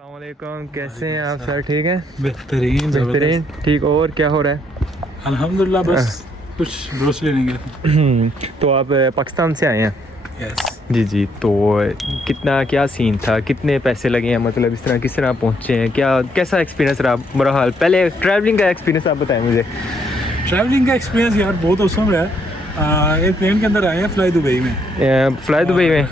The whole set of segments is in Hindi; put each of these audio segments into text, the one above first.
अस्सलाम वालेकुम, कैसे हैं आप सर? ठीक हैं? बेहतरीन बेहतरीन। ठीक, और क्या हो रहा अल्हम्दुलिल्लाह। बस कुछ ग्रोसरी लेने गए थे। है? तो आप पाकिस्तान से आए हैं? यस। जी जी। तो कितना क्या सीन था, कितने पैसे लगे हैं, मतलब इस तरह किस तरह पहुँचे हैं, क्या कैसा एक्सपीरियंस रहा? बुरा हाल, पहले ट्रैवलिंग का एक्सपीरियंस आप बताएं मुझे। ट्रैवलिंग का एक्सपीरियंस यार बहुत औसम रहा है। एक प्लेन के अंदर आए हैं फ्लाई दुबई में। फ्लाई दुबई में?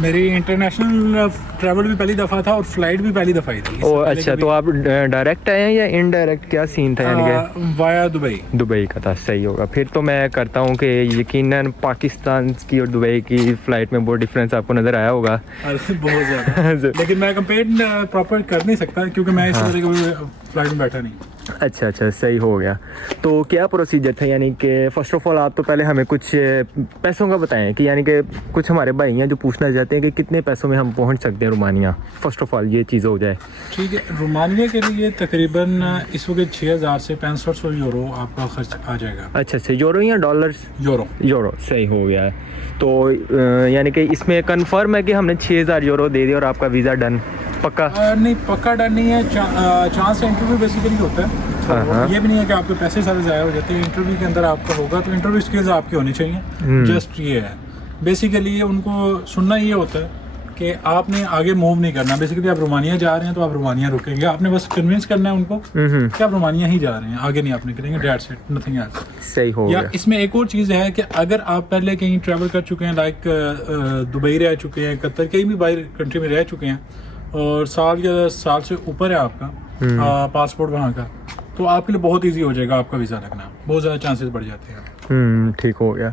मेरी इंटरनेशनल ट्रैवल भी पहली दफ़ा था और फ्लाइट भी पहली दफ़ा ही थी। ओ अच्छा, तो आप डायरेक्ट आए हैं या इनडायरेक्ट, क्या सीन था यानी कि? Via Dubai. दुबई का था, सही होगा फिर तो। मैं करता हूँ कि यकीनन पाकिस्तान की और दुबई की फ़्लाइट में बहुत डिफरेंस आपको नज़र आया होगा। अरे बहुत ज़्यादा। लेकिन मैं कंपेयर प्रॉपर कर नहीं सकता क्योंकि मैं इस तरह कभी फ्लाइट में बैठा नहीं। अच्छा अच्छा, सही हो गया। तो क्या प्रोसीजर था, यानी कि फ़र्स्ट ऑफ़ ऑल आप तो पहले हमें कुछ पैसों का बताएं कि यानी कि कुछ हमारे भाई हैं जो पूछना चाहते हैं कि कितने पैसों में हम पहुंच सकते हैं रोमानिया। फ़र्स्ट ऑफ़ ऑल ये चीज़ हो जाए। ठीक है, रोमानिया के लिए तकरीबन इस वक्त 6000 से 6500 यूरो आपका खर्च आ जाएगा। अच्छा अच्छा, यूरो या डॉलर्स? यूरो। यूरो, सही हो गया है। तो यानी कि इसमें कंफर्म है कि हमने 6000 यूरो दे दिया और आपका वीज़ा डन पक्का? नहीं, पक्का डन नहीं है। चांस इंटरव्यू बेसिकली होता है। तो ये भी नहीं है कि आपके पैसे सारे ज़ाया हो जाते हैं। इंटरव्यू के अंदर आपका होगा तो इंटरव्यू स्किल्स आपकी होनी चाहिए। जस्ट ये है बेसिकली। उनको सुनना ये होता है कि आपने आगे मूव नहीं करना। बेसिकली आप रोमानिया जा रहे हैं तो आप रोमानिया रुकेंगे। आपने बस कन्विंस करना है उनको कि आप रोमानिया ही जा रहे हैं, आगे नहीं आपने करेंगे। That's it, nothing else. सही हो या गया। इसमें एक और चीज़ है कि अगर आप पहले कहीं ट्रैवल कर चुके हैं, लाइक दुबई रह चुके हैं, कतर, कहीं भी बाहर कंट्री में रह चुके हैं और साल या साल से ऊपर है आपका पासपोर्ट वहाँ का, तो आपके लिए बहुत इजी हो जाएगा आपका वीज़ा लगना। बहुत ज़्यादा चांसेस बढ़ जाते हैं। ठीक हो गया।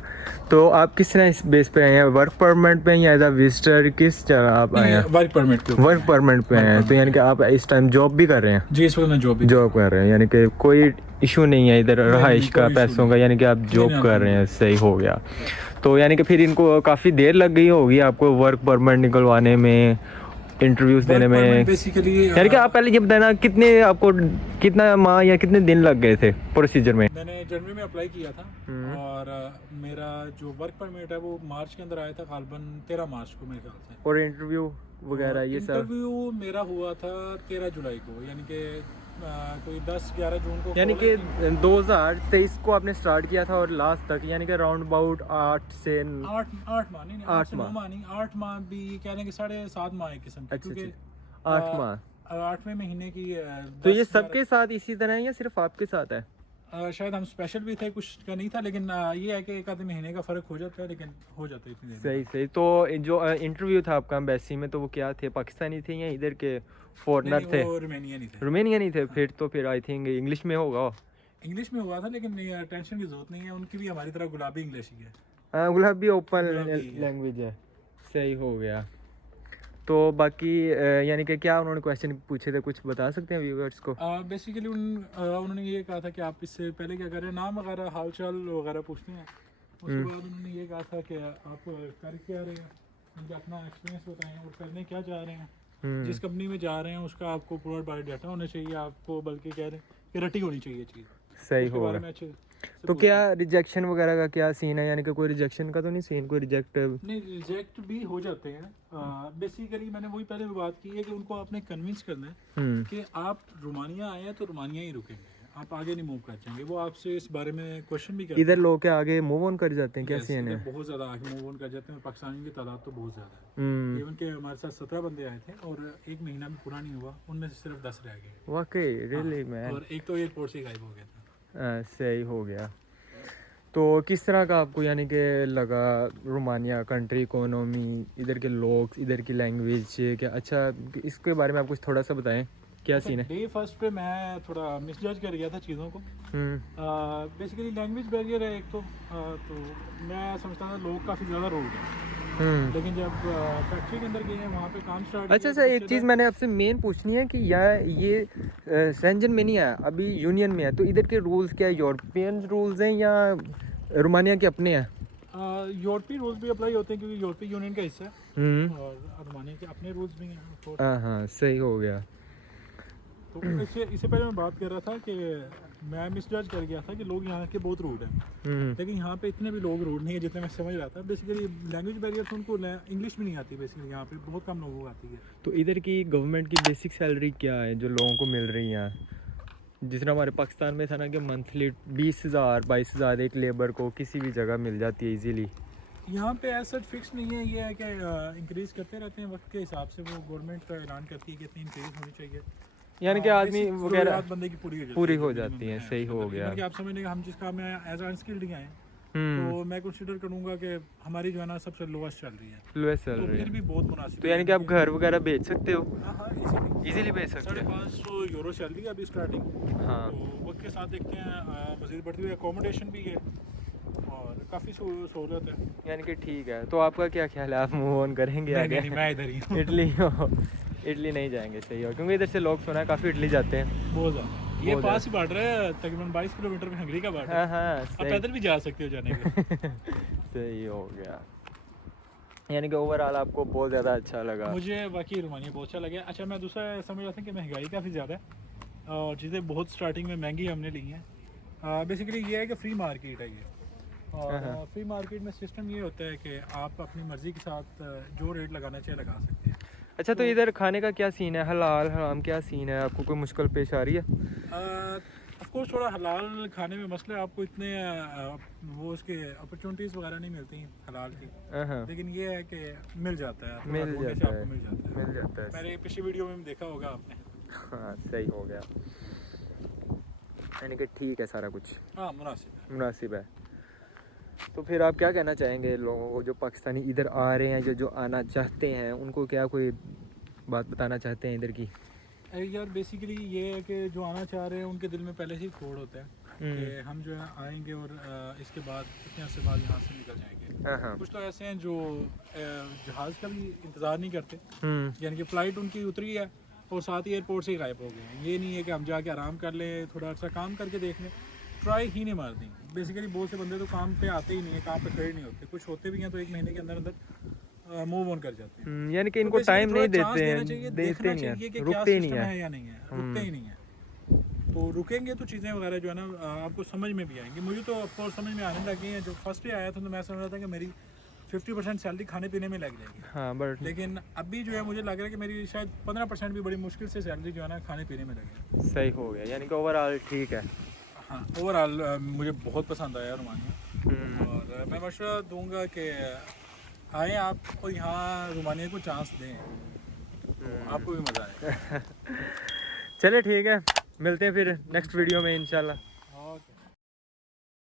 तो आप किस तरह इस बेस पे आए हैं, वर्क परमिट पे या एज अ विजिटर, किस जगह आप आए हैं? वर्क परमिट पे। वर्क परमिट पे हैं, तो यानी कि आप इस टाइम जॉब भी कर रहे हैं? जी, इस वक्त मैं जॉब कर रहे हैं, यानी कि कोई इशू नहीं है इधर रहाइश का, पैसों का, यानी कि आप जॉब कर रहे हैं। सही हो गया। तो यानी कि फिर इनको काफ़ी देर लग गई होगी आपको वर्क परमिट निकलवाने में, इंटरव्यूज़ देने में? बेसिकली यानी कि आप पहले ये बताना कितने आपको, कितना माह या कितने दिन लग गए थे प्रोसीजर में? मैंने जनवरी में अप्लाई किया था और मेरा जो वर्क परमिट है वो मार्च के अंदर आया था, ग़ालिबन 13 मार्च को मेरे ख्याल से। और इंटरव्यू वगैरह ये सब? इंटरव्यू मेरा हुआ था 13 जुलाई को, यानी कि कोई 10-11 जून को। यानी कि 2023 को आपने स्टार्ट किया था और लास्ट तक यानी कि राउंड अबाउट 8 से 8 माह नहीं, 8 माह नहीं, 8 माह भी कह लेंगे, 7.5 माह एक किस्म की। क्योंकि 8 माह 8वें महीने की तो ये सबके साथ इसी तरह है या सिर्फ आपके साथ है? शायद हम स्पेशल भी थे, कुछ का नहीं था, लेकिन ये है कि एक आधे महीने का फ़र्क हो जाता है, लेकिन हो जाता है इतनी देर में। सही सही। तो जो इंटरव्यू था आपका एम्बेसी में, तो वो क्या थे, पाकिस्तानी थे या इधर के फॉरेनर थे? रोमानियन थे। रोमानियन ही थे। फिर तो फिर आई थिंक इंग्लिश में होगा। इंग्लिश में हुआ था, लेकिन टेंशन की जरूरत नहीं है। उनकी भी हमारी तरह गुलाबी इंग्लिश ही है। हाँ, गुलाबी ओपन गुलाबी है। लैंग्वेज है। सही हो गया। तो बाकी यानी कि क्या उन्होंने क्वेश्चन पूछे थे, कुछ बता सकते हैं व्यूअर्स को? बेसिकली उन्होंने ये कहा था कि आप इससे पहले क्या कर रहे हैं, नाम वगैरह, हाल चाल वगैरह पूछते हैं। उसके बाद उन्होंने ये कहा था कि आप कर क्या रहे हैं, उनका अपना एक्सपीरियंस बताएं और करने क्या चाह रहे हैं। जिस कंपनी में जा रहे हैं उसका आपको पूरा बायोडाटा होना चाहिए आपको, बल्कि कह रहे हैं कि रटी होनी चाहिए चीज़। सही हो गया। तो क्या रिजेक्शन वगैरह का क्या सीन है, यानी कि कोई रिजेक्शन का तो नहीं सीन, कोई रिजेक्ट? नहीं, रिजेक्ट भी हो जाते हैं। बेसिकली मैंने वही पहले भी बात की है कि उनको आपने कन्विंस करना है कि आप रोमानिया आए हैं तो रोमानिया ही रुकेंगे, आप आगे नहीं मूव कर जाएंगे। वो आपसे इस बारे में क्वेश्चन भी करते हैं। इधर लोग क्या आगे मूव ऑन कर जाते हैं, क्या सीन है? बहुत ज़्यादा आगे मूव ऑन कर जाते हैं। पाकिस्तानी की तादाद तो बहुत ज़्यादा है। इवन के हमारे साथ 17 बंदे आए थे और 1 महीना भी पूरा नहीं हुआ, उनमें से सिर्फ 10 रह गए। वाकई रियली मैन? और एक तो एयरपोर्ट से गायब हो गया था। सही हो गया। तो किस तरह का आपको यानी कि लगा रोमानिया कंट्री, इकोनॉमी, इधर के लोग, इधर की लैंग्वेज क्या? अच्छा, इसके बारे में आप कुछ थोड़ा सा बताएं, क्या सीन है? डे फर्स्ट पे मैं थोड़ा मिसजज कर गया था चीज़ों को। बेसिकली लैंग्वेज बैरियर है एक तो मैं समझता था लोग काफ़ी ज़्यादा रूड हैं। लेकिन जब फैक्ट्री के अंदर गए हैं वहाँ पे काम स्टार्ट अच्छा अच्छा, एक चीज़ मैंने आपसे मेन पूछनी है कि ये शेंजन में नहीं है, अभी यूनियन में है, तो इधर के रूल्स क्या है? यूरोपियन रूल्स हैं या रोमानिया के अपने हैं? यूरोपीय रूल्स भी अप्लाई होते हैं क्योंकि यूरोपीय यूनियन का हिस्सा है और रोमानिया के अपने रूल्स भी हैं। हाँ, सही हो गया। तो इससे पहले मैं बात कर रहा था कि मैं मिसजज कर गया था कि लोग यहाँ के बहुत रूड हैं, लेकिन यहाँ पे इतने भी लोग रूड नहीं है जितने मैं समझ रहा था। बेसिकली लैंग्वेज बैरियर तो उनको इंग्लिश भी नहीं आती, बेसिकली यहाँ पे बहुत कम लोगों को आती है। तो इधर की गवर्नमेंट की बेसिक सैलरी क्या है जो लोगों को मिल रही है? जिस तरह हमारे पाकिस्तान में था ना कि मंथली 20,000 22,000 एक लेबर को किसी भी जगह मिल जाती है इजीली। यहाँ पे ऐसा फिक्स नहीं है, ये है कि इंक्रीज करते रहते हैं वक्त के हिसाब से। वो गवर्नमेंट का ऐलान करती है कि इतनी इंक्रीज होनी चाहिए, यानी कि आदमी वगैरह बंदे की पूरी हो जाती है। सही हो गया। आप समझने हम जिस काम में एज अनस्किल्ड ही आए, हम्म, तो मैं कंसीडर करूँगा कि हमारी जो है ना सबसे लोएस्ट चल रही है, लोएस्ट चल तो रही फिर है। भी बहुत मुनासिब तो यानी कि आप घर वगैरह बेच सकते हो, हाँ इजीली बेच सकते हो। 550 यूरो चल रही है अभी स्टार्टिंग। हाँ, तो वक्त के साथ देखते हैं मज़ीद बढ़ती हुई अकोमोडेशन भी है और काफ़ी सहूलत है। यानी कि ठीक है। तो आपका क्या ख्याल है, आप मूव ऑन करेंगे आगे? नहीं, मैं इधर ही हूँ। इटली इटली नहीं जाएंगे, सही हो, क्योंकि इधर से लोग सुना है काफ़ी इटली जाते हैं। बहुत ज़्यादा, ये पास ही बांट रहा है, तकरीबन 22 किलोमीटर में हंगरी का बांट हाँ है। हाँ, आप सही पैदल भी जा सकते हो जाने के। सही हो गया। यानी कि ओवरऑल आपको बहुत ज़्यादा अच्छा लगा? मुझे बाकी रोमानिया बहुत अच्छा लगा। अच्छा, मैं दूसरा समझ रहा था कि महंगाई काफ़ी ज़्यादा है और चीज़ें बहुत स्टार्टिंग में महंगी हमने ली हैं। बेसिकली ये है कि फ्री मार्केट है ये, और फ्री मार्केट में सिस्टम ये होता है कि आप अपनी मर्ज़ी के साथ जो रेट लगाना चाहिए लगा सकते हैं। अच्छा, तो इधर खाने का क्या सीन है, हलाल हराम क्या सीन है? आपको कोई मुश्किल पेश आ रही है? ऑफ कोर्स थोड़ा हलाल खाने में मसला है, आपको इतने वो उसके अपॉर्चुनिटीज़ वगैरह नहीं मिलती हलाल की, हाँ, लेकिन ये है कि मिल जाता है, थोड़ा मिल ढूंढने से जाता है, आपको मिल जाता है। मिल जाता है। मैंने पिछली वीडियो में देखा होगा आपने। हाँ, सही हो गया। यानी कि ठीक है, सारा कुछ हाँ, मुनासिब मुनासिब है। तो फिर आप क्या कहना चाहेंगे लोगों को जो पाकिस्तानी इधर आ रहे हैं, जो आना चाहते हैं, उनको क्या कोई बात बताना चाहते हैं इधर की? है यार। बेसिकली ये है कि जो आना चाह रहे हैं उनके दिल में पहले से ही खोड़ होता है कि हम जो है आएंगे और इसके बाद इतने अरसे बाद यहाँ से निकल जाएंगे। हाँ, कुछ तो ऐसे हैं जो जहाज़ का भी इंतज़ार नहीं करते, यानी कि फ़्लाइट उनकी उतरी है और साथ ही एयरपोर्ट से ही गायब हो गए हैं। ये नहीं है कि हम जाके आराम कर लें, थोड़ा अर्सा काम करके देख लें, ट्राई ही नहीं मारती। बेसिकली बहुत से बंदे तो काम पे आते ही नहीं है, काम पे खड़े नहीं होते। कुछ होते भी हैं तो एक महीने के अंदर अंदर मूव ऑन कर जाते हैं। यानी कि इनको तो टाइम नहीं देते देना हैं, चाहिए, देते देखना नहीं चाहिए कि है, क्या रुकते ही नहीं सिस्टम है। है या नहीं है, रुकते ही नहीं है। तो रुकेंगे तो चीज़ें वगैरह जो है ना आपको समझ में भी आएंगी। मुझे तो ऑफकोर्स समझ में आने लगी हैं। जो फर्स्ट डे आया था तो मैं समझ रहा था कि मेरी 50% सैलरी खाने पीने में लग जाएगी, हाँ, बट लेकिन अभी जो है मुझे लग रहा है कि मेरी शायद 15% भी बड़ी मुश्किल से सैलरी जो है ना खाने पीने में लगे। सही हो गया, यानी कि ओवरऑल ठीक है। हाँ, ओवरऑल मुझे बहुत पसंद आया रोमानिया, और मैं मशवरा दूंगा कि आएँ आप और यहाँ रोमानिया को चांस दें, तो आपको भी मज़ा आएगा। चले ठीक है, मिलते हैं फिर नेक्स्ट वीडियो में इंशाल्लाह।